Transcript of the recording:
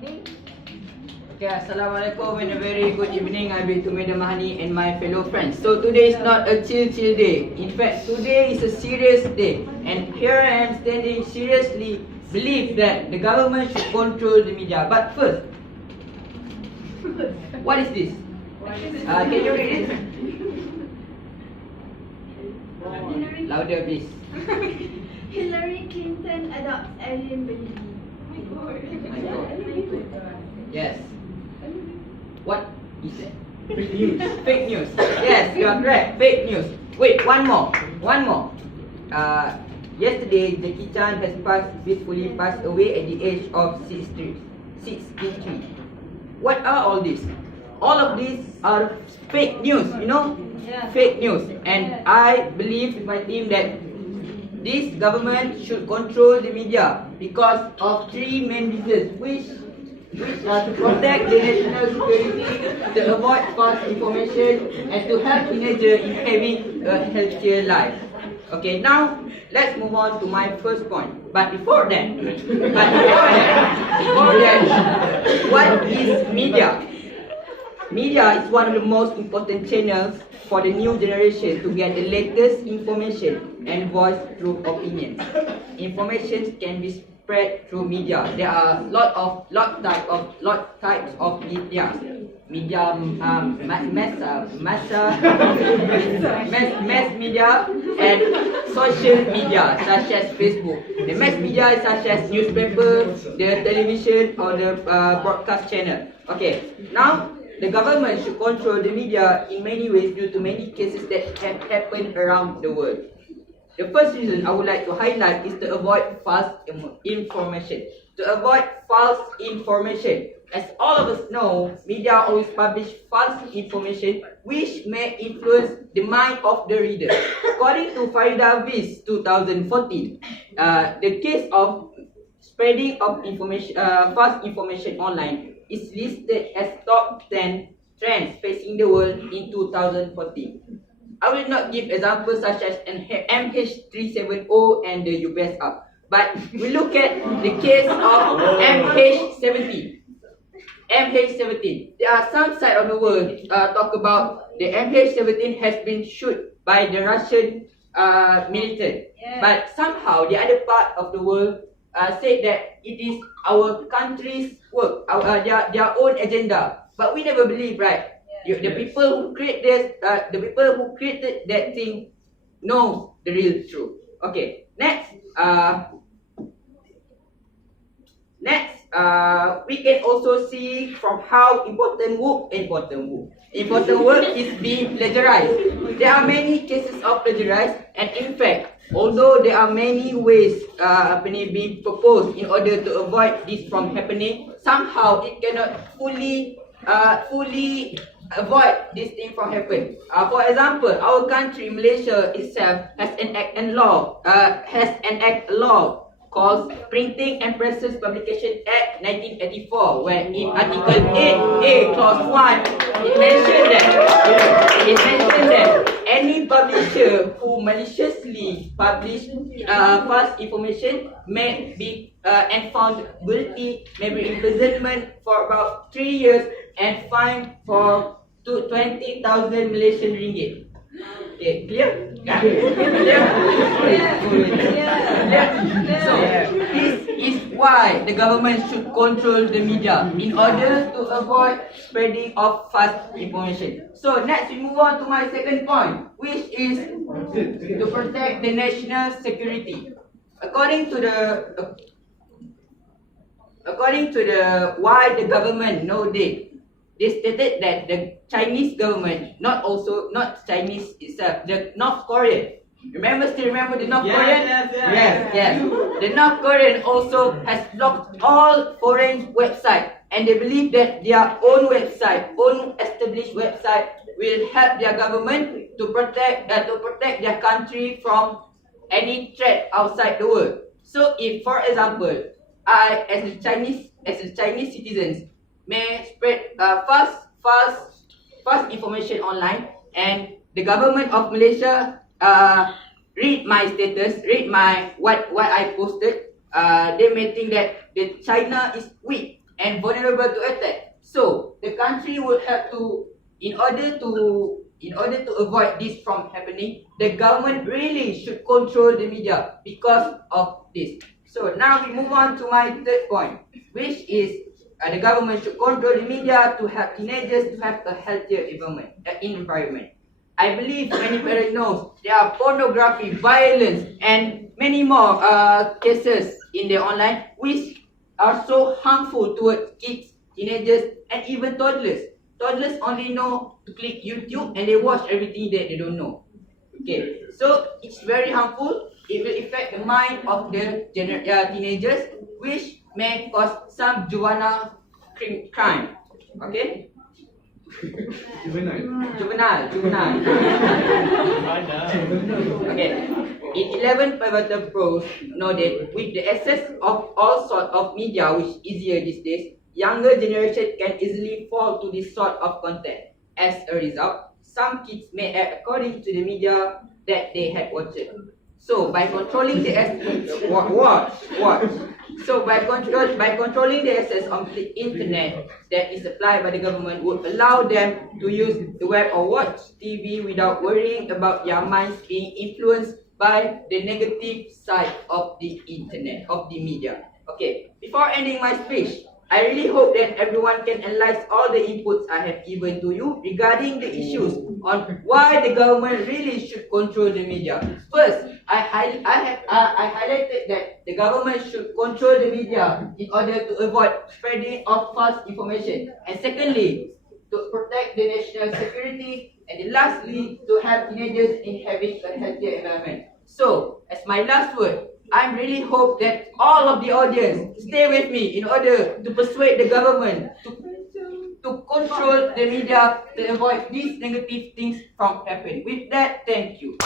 Okay, Assalamualaikum and a very good evening. I'm Tumeda Mahani and my fellow friends. So today is not a chill day. In fact, today is a serious day. And here I am standing seriously believe that the government should control the media. But first, what is this? Can you read it? Louder please. Hillary Clinton adopts alien baby. Yes. What is it? Fake news. Fake news. Yes, you are correct. Fake news. Wait, one more. Yesterday, Jackie Chan has peacefully passed away at the age of 63. What are all these? All of these are fake news, Fake news. And I believe with my team that this government should control the media because of three main reasons, which are to protect the national security, to avoid false information, and to help teenagers in having a healthier life. Okay, now let's move on to my first point. But before that, what is media? Media is one of the most important channels for the new generation to get the latest information and voice through opinions. Information can be spread through media. There are lot types of media. Media, mass media and social media such as Facebook. The mass media is such as newspaper, the television or the broadcast channel. Okay, now the government should control the media in many ways due to many cases that have happened around the world. The first reason I would like to highlight is to avoid false information. To avoid false information. As all of us know, media always publish false information which may influence the mind of the reader. According to Farida Viz 2014, the case of spreading of information, false information online is listed as top 10 trends facing the world in 2014. I will not give examples such as MH370 and the US Up, but we look at the case of MH17. There are some side of the world talk about the MH17 has been shot by the Russian militant, but somehow the other part of the world said that it is our country's work, their own agenda. But we never believe, right? The people who create this, the people who created that thing, know the real truth. Okay, next, we can also see from how important work is being plagiarized. There are many cases of plagiarized, and in fact, although there are many ways being proposed in order to avoid this from happening, somehow it cannot fully avoid this thing from happening. For example, our country, Malaysia itself, has enacted a law called Printing and Presses Publication Act 1984, where in Article 8A, Clause 1, it mentioned that any publisher who maliciously publish false information may be and found guilty, may be imprisonment for about 3 years and fined for 20,000 Malaysian ringgit. Okay, clear? Clear? So, this is why the government should control the media in order to avoid spreading of false information. So next we move on to my second point, which is to protect the national security. According to the why the government know they stated that the Chinese government, not Chinese itself, the North Korean. Still remember the North Korean? Yes. The North Korean also has blocked all foreign websites, and they believe that their own website, own established website, will help their government to protect their country from any threat outside the world. So, if, for example, I, as a Chinese citizens, may spread false information online, and the government of Malaysia read my status, read my what I posted, they may think that the China is weak and vulnerable to attack. So the country will have to, in order to avoid this from happening, the government really should control the media because of this. So now we move on to my third point, which is the government should control the media to help teenagers to have a healthier environment. I believe many parents know there are pornography, violence, and many more cases in the online which are so harmful towards kids, teenagers, and even toddlers. Toddlers only know to click YouTube and they watch everything that they don't know. Okay, so it's very harmful. It will affect the mind of the teenagers, which may cause some juvenile crime. Okay. Juvenile. Okay. In 11 pivotal pros noted, with the access of all sorts of media which is easier these days, younger generation can easily fall to this sort of content. As a result, some kids may act according to the media that they had watched. So by controlling the controlling the access of the internet that is supplied by the government would allow them to use the web or watch TV without worrying about their minds being influenced by the negative side of the internet, of the media. Okay, before ending my speech, I really hope that everyone can analyze all the inputs I have given to you regarding the issues on why the government really should control the media. First, I highlighted that the government should control the media in order to avoid spreading of false information. And secondly, to protect the national security. And lastly, to help teenagers in having a healthier environment. So, as my last word, I really hope that all of the audience stay with me in order to persuade the government to control the media to avoid these negative things from happening. With that, thank you.